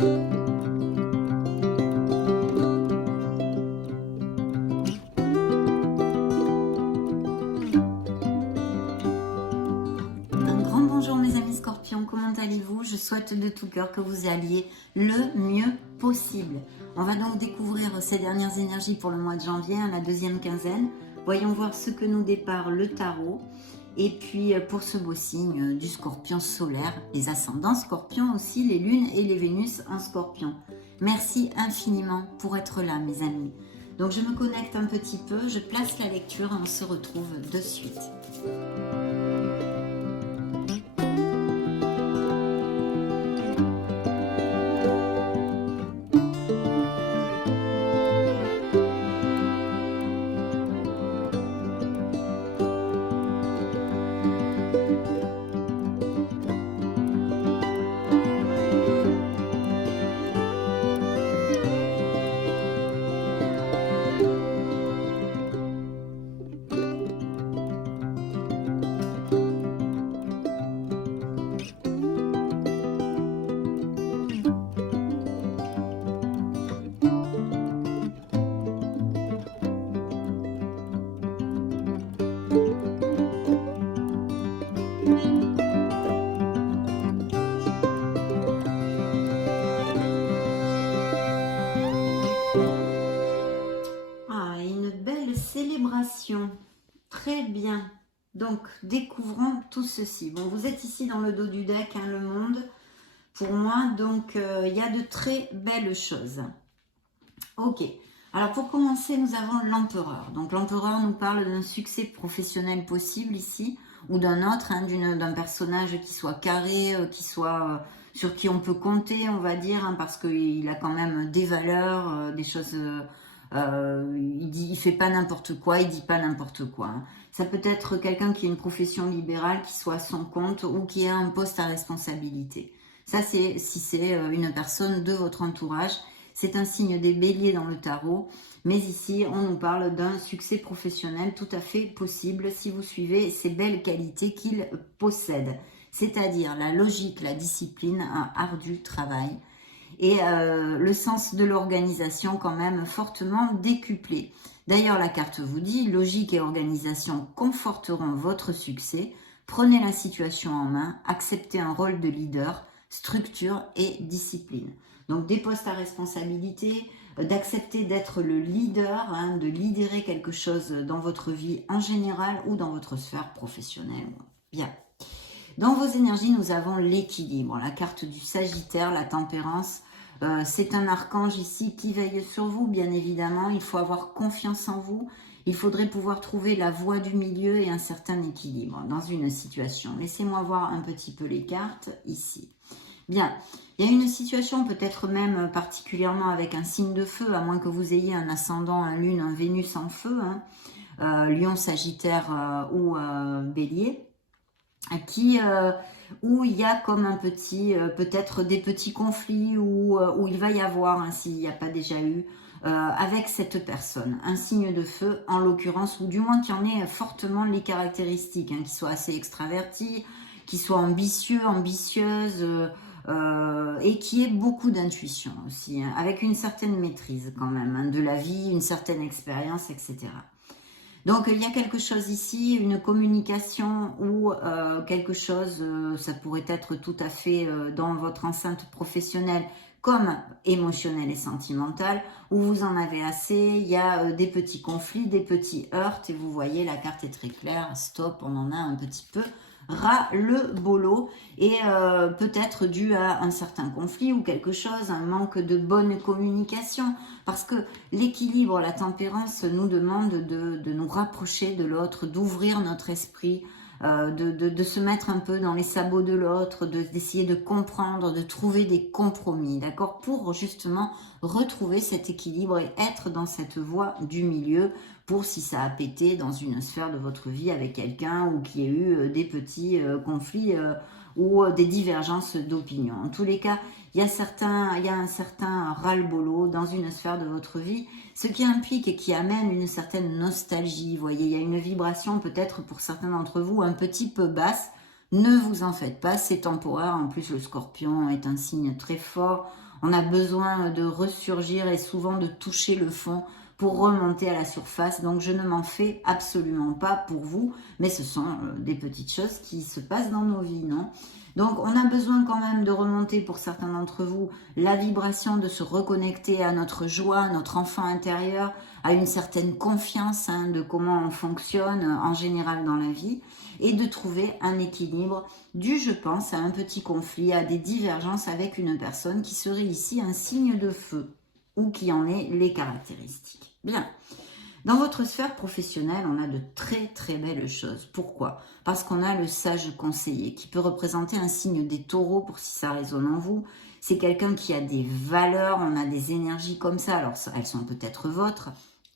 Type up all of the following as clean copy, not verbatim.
Un grand bonjour mes amis scorpions, comment allez-vous? Je souhaite de tout cœur que vous alliez le mieux possible. On va donc découvrir ces dernières énergies pour le mois de janvier, la deuxième quinzaine. Voyons voir ce que nous dépare le tarot. Et puis pour ce beau signe du scorpion solaire, les ascendants scorpions aussi, les lunes et les Vénus en scorpion. Merci infiniment pour être là mes amis. Donc je me connecte un petit peu, je place la lecture et on se retrouve de suite. Célébration, très bien. Donc découvrons tout ceci. Bon, vous êtes ici dans le dos du deck, hein, le monde pour moi, donc il y a de très belles choses. Ok, alors pour commencer nous avons l'empereur. Donc l'empereur nous parle d'un succès professionnel possible ici, ou d'un autre, hein, d'un personnage qui soit carré, qui soit sur qui on peut compter, on va dire, hein, parce qu'il a quand même des valeurs, des choses. Il fait pas n'importe quoi, il dit pas n'importe quoi. Hein. Ça peut être quelqu'un qui a une profession libérale, qui soit à son compte ou qui a un poste à responsabilité. Ça, c'est si c'est une personne de votre entourage. C'est un signe des béliers dans le tarot. Mais ici, on nous parle d'un succès professionnel tout à fait possible si vous suivez ces belles qualités qu'il possède. C'est-à-dire la logique, la discipline, un ardu travail. Et le sens de l'organisation quand même fortement décuplé. D'ailleurs, la carte vous dit, logique et organisation conforteront votre succès. Prenez la situation en main, acceptez un rôle de leader, structure et discipline. Donc des postes à responsabilité, d'accepter d'être le leader, hein, de lidérer quelque chose dans votre vie en général ou dans votre sphère professionnelle. Bien. Dans vos énergies, nous avons l'équilibre, la carte du Sagittaire, la tempérance. C'est un archange ici qui veille sur vous, bien évidemment. Il faut avoir confiance en vous. Il faudrait pouvoir trouver la voie du milieu et un certain équilibre dans une situation. Laissez-moi voir un petit peu les cartes ici. Bien, il y a une situation peut-être même particulièrement avec un signe de feu, à moins que vous ayez un ascendant, un lune, un Vénus en feu, hein, Lion, Sagittaire ou Bélier. Où il y a comme un petit, peut-être des petits conflits, où il va y avoir, hein, s'il n'y a pas déjà eu, avec cette personne, un signe de feu en l'occurrence, ou du moins qui en ait fortement les caractéristiques, hein, qui soit assez extraverti, qui soit ambitieux, ambitieuse, et qui ait beaucoup d'intuition aussi, hein, avec une certaine maîtrise quand même, hein, de la vie, une certaine expérience, etc. Donc il y a quelque chose ici, une communication ou quelque chose, ça pourrait être tout à fait dans votre enceinte professionnelle comme émotionnelle et sentimentale, où vous en avez assez, il y a des petits conflits, des petits heurts, et vous voyez la carte est très claire, stop, on en a un petit peu ras le bolo, et peut-être dû à un certain conflit ou quelque chose, un manque de bonne communication, parce que l'équilibre, la tempérance nous demande de nous rapprocher de l'autre, d'ouvrir notre esprit, de se mettre un peu dans les sabots de l'autre, d'essayer de comprendre, de trouver des compromis, d'accord, pour justement retrouver cet équilibre et être dans cette voie du milieu, pour si ça a pété dans une sphère de votre vie avec quelqu'un ou qu'il y ait eu des petits conflits ou des divergences d'opinion. En tous les cas, il y a un certain ras-le-bolo dans une sphère de votre vie, ce qui implique et qui amène une certaine nostalgie. Vous voyez, il y a une vibration peut-être pour certains d'entre vous un petit peu basse. Ne vous en faites pas, c'est temporaire. En plus, le scorpion est un signe très fort. On a besoin de ressurgir et souvent de toucher le fond pour remonter à la surface. Donc je ne m'en fais absolument pas pour vous, mais ce sont des petites choses qui se passent dans nos vies, non? Donc on a besoin quand même de remonter pour certains d'entre vous la vibration, de se reconnecter à notre joie, à notre enfant intérieur, à une certaine confiance de comment on fonctionne en général dans la vie, et de trouver un équilibre dû, je pense, à un petit conflit, à des divergences avec une personne qui serait ici un signe de feu ou qui en est les caractéristiques. Bien. Dans votre sphère professionnelle, on a de très belles choses. Pourquoi? Parce qu'on a le sage conseiller qui peut représenter un signe des taureaux pour si ça résonne en vous. C'est quelqu'un qui a des valeurs, on a des énergies comme ça. Alors elles sont peut-être vôtres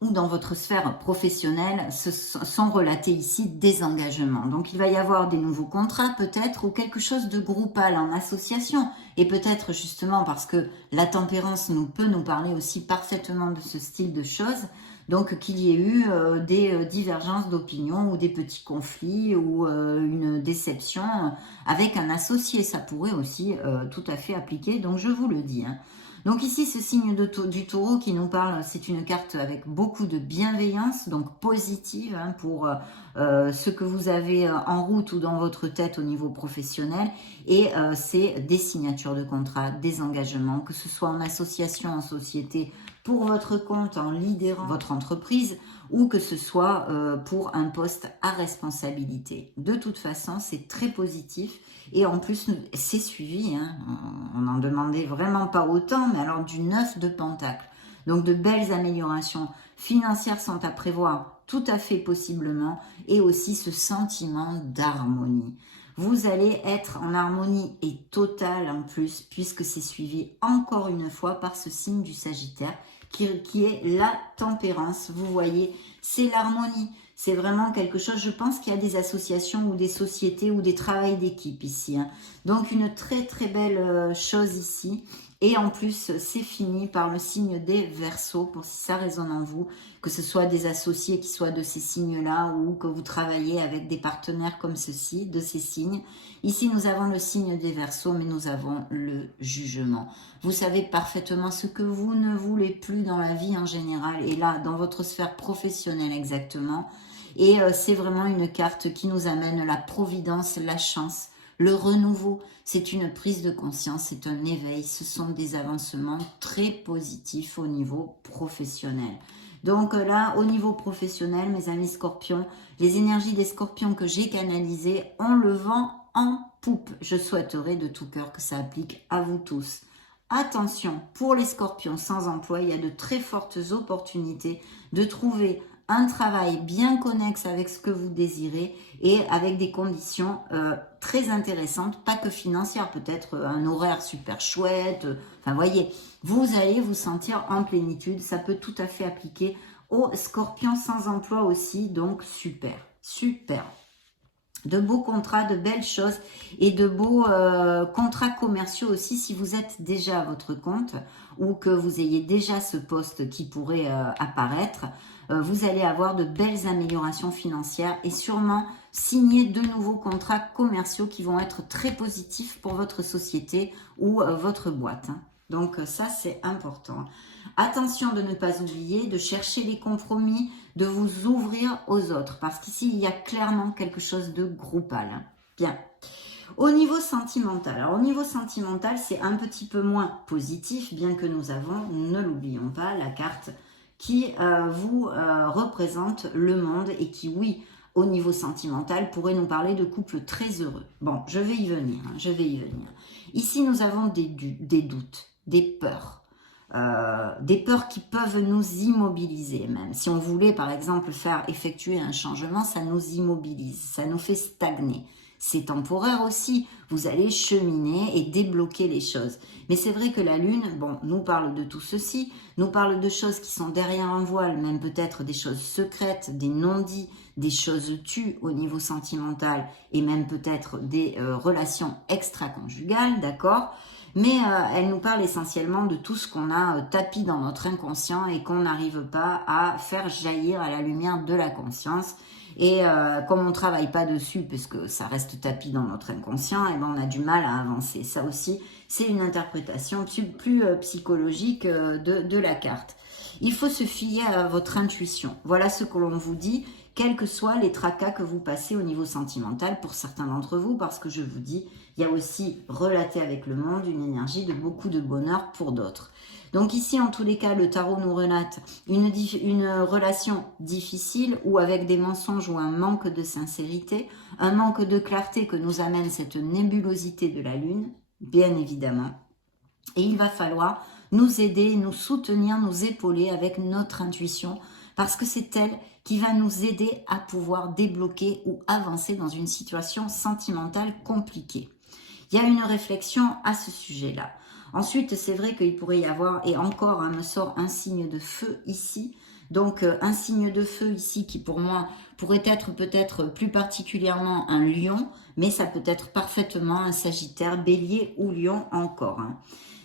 ou dans votre sphère professionnelle, sont relatés ici des engagements. Donc il va y avoir des nouveaux contrats peut-être ou quelque chose de groupal en association. Et peut-être justement parce que la tempérance peut nous parler aussi parfaitement de ce style de choses. Donc qu'il y ait eu des divergences d'opinion ou des petits conflits ou une déception avec un associé. Ça pourrait aussi tout à fait appliquer, donc je vous le dis. Donc ici, ce signe du taureau qui nous parle, c'est une carte avec beaucoup de bienveillance, donc positive pour ce que vous avez en route ou dans votre tête au niveau professionnel. Et c'est des signatures de contrat, des engagements, que ce soit en association, en société, pour votre compte, en lidérant votre entreprise, ou que ce soit pour un poste à responsabilité. De toute façon, c'est très positif. Et en plus, c'est suivi, on n'en demandait vraiment pas autant, mais alors du 9 de Pentacle. Donc de belles améliorations financières sont à prévoir, tout à fait possiblement, et aussi ce sentiment d'harmonie. Vous allez être en harmonie et totale en plus, puisque c'est suivi encore une fois par ce signe du Sagittaire, qui est la tempérance. Vous voyez, c'est l'harmonie. C'est vraiment quelque chose, je pense qu'il y a des associations ou des sociétés ou des travails d'équipe ici. Donc une très belle chose ici. Et en plus, c'est fini par le signe des Verseaux, pour si ça résonne en vous, que ce soit des associés qui soient de ces signes-là ou que vous travaillez avec des partenaires comme ceci, de ces signes. Ici, nous avons le signe des Verseaux, mais nous avons le jugement. Vous savez parfaitement ce que vous ne voulez plus dans la vie en général, et là, dans votre sphère professionnelle exactement. Et c'est vraiment une carte qui nous amène la providence, la chance, le renouveau. C'est une prise de conscience, c'est un éveil. Ce sont des avancements très positifs au niveau professionnel. Donc là, au niveau professionnel, mes amis scorpions, les énergies des scorpions que j'ai canalisées, on le vent en poupe. Je souhaiterais de tout cœur que ça applique à vous tous. Attention, pour les scorpions sans emploi, il y a de très fortes opportunités de trouver un travail bien connexe avec ce que vous désirez et avec des conditions très intéressantes, pas que financières, peut-être un horaire super chouette, enfin voyez, vous allez vous sentir en plénitude, ça peut tout à fait appliquer aux scorpions sans emploi aussi, donc super. De beaux contrats, de belles choses et de beaux contrats commerciaux aussi si vous êtes déjà à votre compte ou que vous ayez déjà ce poste qui pourrait apparaître. Vous allez avoir de belles améliorations financières et sûrement signer de nouveaux contrats commerciaux qui vont être très positifs pour votre société ou votre boîte. Donc ça, c'est important. Attention de ne pas oublier de chercher les compromis, de vous ouvrir aux autres, parce qu'ici, il y a clairement quelque chose de groupal. Bien. Au niveau sentimental, alors au niveau sentimental, c'est un petit peu moins positif, bien que nous avons, ne l'oublions pas, la carte qui vous représente le monde et qui, oui, au niveau sentimental, pourrait nous parler de couples très heureux. Bon, je vais y venir, Ici, nous avons des doutes, des peurs qui peuvent nous immobiliser même. Si on voulait, par exemple, effectuer un changement, ça nous immobilise, ça nous fait stagner. C'est temporaire aussi, vous allez cheminer et débloquer les choses. Mais c'est vrai que la Lune, nous parle de tout ceci, nous parle de choses qui sont derrière un voile, même peut-être des choses secrètes, des non-dits, des choses tues au niveau sentimental et même peut-être des relations extra-conjugales, d'accord ? Mais elle nous parle essentiellement de tout ce qu'on a tapi dans notre inconscient et qu'on n'arrive pas à faire jaillir à la lumière de la conscience. Et comme on ne travaille pas dessus, parce que ça reste tapis dans notre inconscient, et ben on a du mal à avancer. Ça aussi, c'est une interprétation plus psychologique de la carte. Il faut se fier à votre intuition. Voilà ce que l'on vous dit, quels que soient les tracas que vous passez au niveau sentimental pour certains d'entre vous, parce que je vous dis, il y a aussi relaté avec le monde une énergie de beaucoup de bonheur pour d'autres. Donc ici, en tous les cas, le tarot nous relate une relation difficile ou avec des mensonges ou un manque de sincérité, un manque de clarté que nous amène cette nébulosité de la lune, bien évidemment. Et il va falloir nous aider, nous soutenir, nous épauler avec notre intuition, parce que c'est elle qui va nous aider à pouvoir débloquer ou avancer dans une situation sentimentale compliquée. Il y a une réflexion à ce sujet-là. Ensuite, c'est vrai qu'il pourrait y avoir, et encore, me sort un signe de feu ici. Donc, un signe de feu ici qui, pour moi, pourrait être peut-être plus particulièrement un lion, mais ça peut être parfaitement un sagittaire, bélier ou lion encore.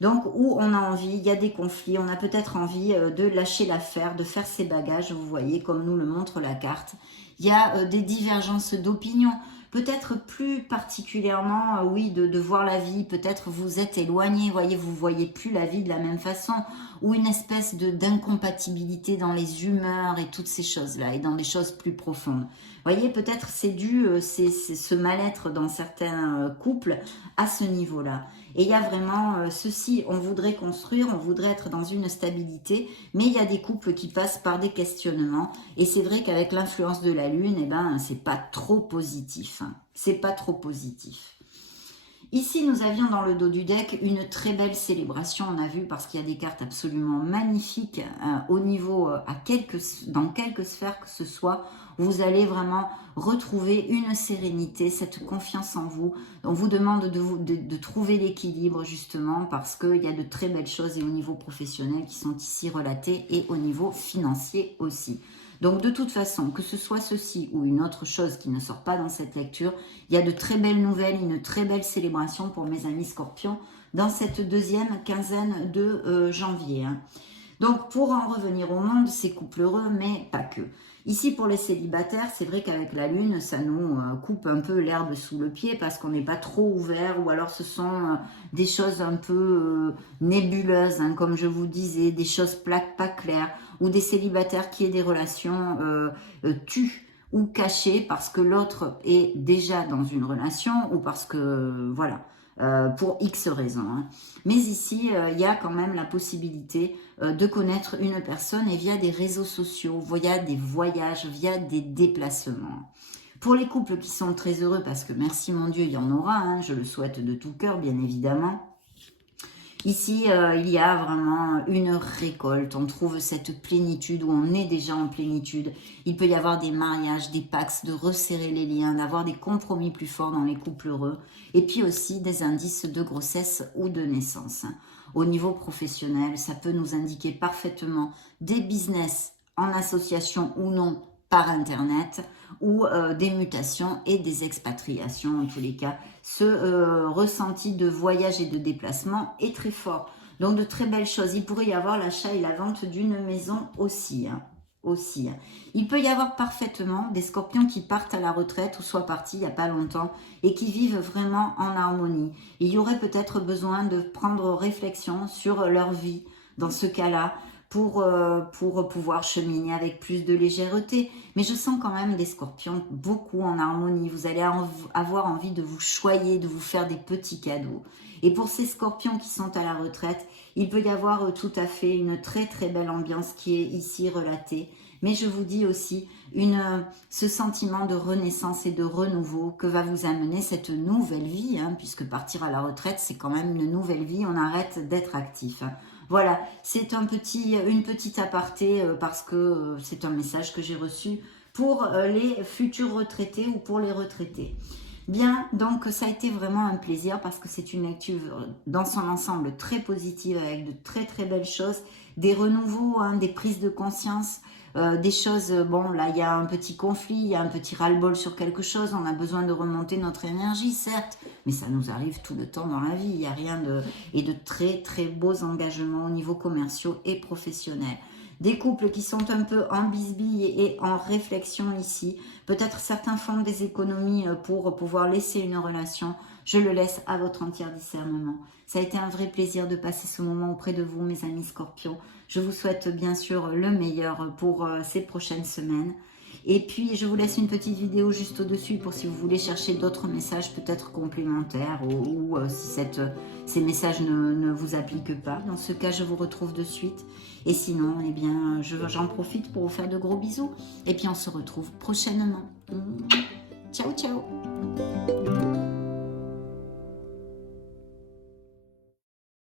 Donc, où on a envie, il y a des conflits, on a peut-être envie de lâcher l'affaire, de faire ses bagages, vous voyez, comme nous le montre la carte. Il y a des divergences d'opinion. Peut-être plus particulièrement, oui, de voir la vie, peut-être vous êtes éloigné, voyez, vous voyez plus la vie de la même façon, ou une espèce d'incompatibilité dans les humeurs et toutes ces choses-là, et dans des choses plus profondes. Voyez, peut-être c'est dû, c'est ce mal-être dans certains couples à ce niveau-là. Et il y a vraiment ceci, on voudrait construire, on voudrait être dans une stabilité, mais il y a des couples qui passent par des questionnements. Et c'est vrai qu'avec l'influence de la Lune, eh ben, c'est pas trop positif. C'est pas trop positif. Ici, nous avions dans le dos du deck une très belle célébration, on a vu, parce qu'il y a des cartes absolument magnifiques au niveau, dans quelques sphères que ce soit. Vous allez vraiment retrouver une sérénité, cette confiance en vous. On vous demande de trouver l'équilibre justement parce qu'il y a de très belles choses et au niveau professionnel qui sont ici relatées et au niveau financier aussi. Donc de toute façon, que ce soit ceci ou une autre chose qui ne sort pas dans cette lecture, il y a de très belles nouvelles, une très belle célébration pour mes amis scorpions dans cette deuxième quinzaine de janvier. Donc pour en revenir au monde, c'est couple heureux, mais pas que. Ici, pour les célibataires, c'est vrai qu'avec la Lune, ça nous coupe un peu l'herbe sous le pied parce qu'on n'est pas trop ouvert ou alors ce sont des choses un peu nébuleuses, comme je vous disais, des choses pas claires ou des célibataires qui aient des relations tues ou cachées parce que l'autre est déjà dans une relation ou parce que, voilà, pour X raisons. Mais ici, il y a quand même la possibilité de connaître une personne et via des réseaux sociaux, via des voyages, via des déplacements. Pour les couples qui sont très heureux, parce que merci mon Dieu, il y en aura, je le souhaite de tout cœur, bien évidemment. Ici, il y a vraiment une récolte, on trouve cette plénitude où on est déjà en plénitude. Il peut y avoir des mariages, des pactes, de resserrer les liens, d'avoir des compromis plus forts dans les couples heureux. Et puis aussi des indices de grossesse ou de naissance. Au niveau professionnel, ça peut nous indiquer parfaitement des business en association ou non par Internet ou des mutations et des expatriations en tous les cas. Ce ressenti de voyage et de déplacement est très fort. Donc de très belles choses. Il pourrait y avoir l'achat et la vente d'une maison aussi. Il peut y avoir parfaitement des scorpions qui partent à la retraite ou soient partis il n'y a pas longtemps et qui vivent vraiment en harmonie. Il y aurait peut-être besoin de prendre réflexion sur leur vie dans ce cas-là pour pouvoir cheminer avec plus de légèreté. Mais je sens quand même des scorpions beaucoup en harmonie. Vous allez avoir envie de vous choyer, de vous faire des petits cadeaux. Et pour ces scorpions qui sont à la retraite, il peut y avoir tout à fait une très très belle ambiance qui est ici relatée. Mais je vous dis aussi ce sentiment de renaissance et de renouveau que va vous amener cette nouvelle vie, puisque partir à la retraite, c'est quand même une nouvelle vie, on arrête d'être actif. Voilà, c'est une petite aparté parce que c'est un message que j'ai reçu pour les futurs retraités ou pour les retraités. Bien, donc ça a été vraiment un plaisir parce que c'est une lecture dans son ensemble très positive avec de très très belles choses, des renouveaux, des prises de conscience, des choses, bon là il y a un petit conflit, il y a un petit ras-le-bol sur quelque chose, on a besoin de remonter notre énergie certes, mais ça nous arrive tout le temps dans la vie, il n'y a rien de très très beaux engagements au niveau commerciaux et professionnels. Des couples qui sont un peu en bisbille et en réflexion ici. Peut-être certains font des économies pour pouvoir laisser une relation. Je le laisse à votre entier discernement. Ça a été un vrai plaisir de passer ce moment auprès de vous, mes amis Scorpions. Je vous souhaite bien sûr le meilleur pour ces prochaines semaines. Et puis, je vous laisse une petite vidéo juste au-dessus pour si vous voulez chercher d'autres messages peut-être complémentaires ou si ces messages ne vous appliquent pas. Dans ce cas, je vous retrouve de suite. Et sinon, eh bien, j'en profite pour vous faire de gros bisous. Et puis, on se retrouve prochainement. Ciao, ciao!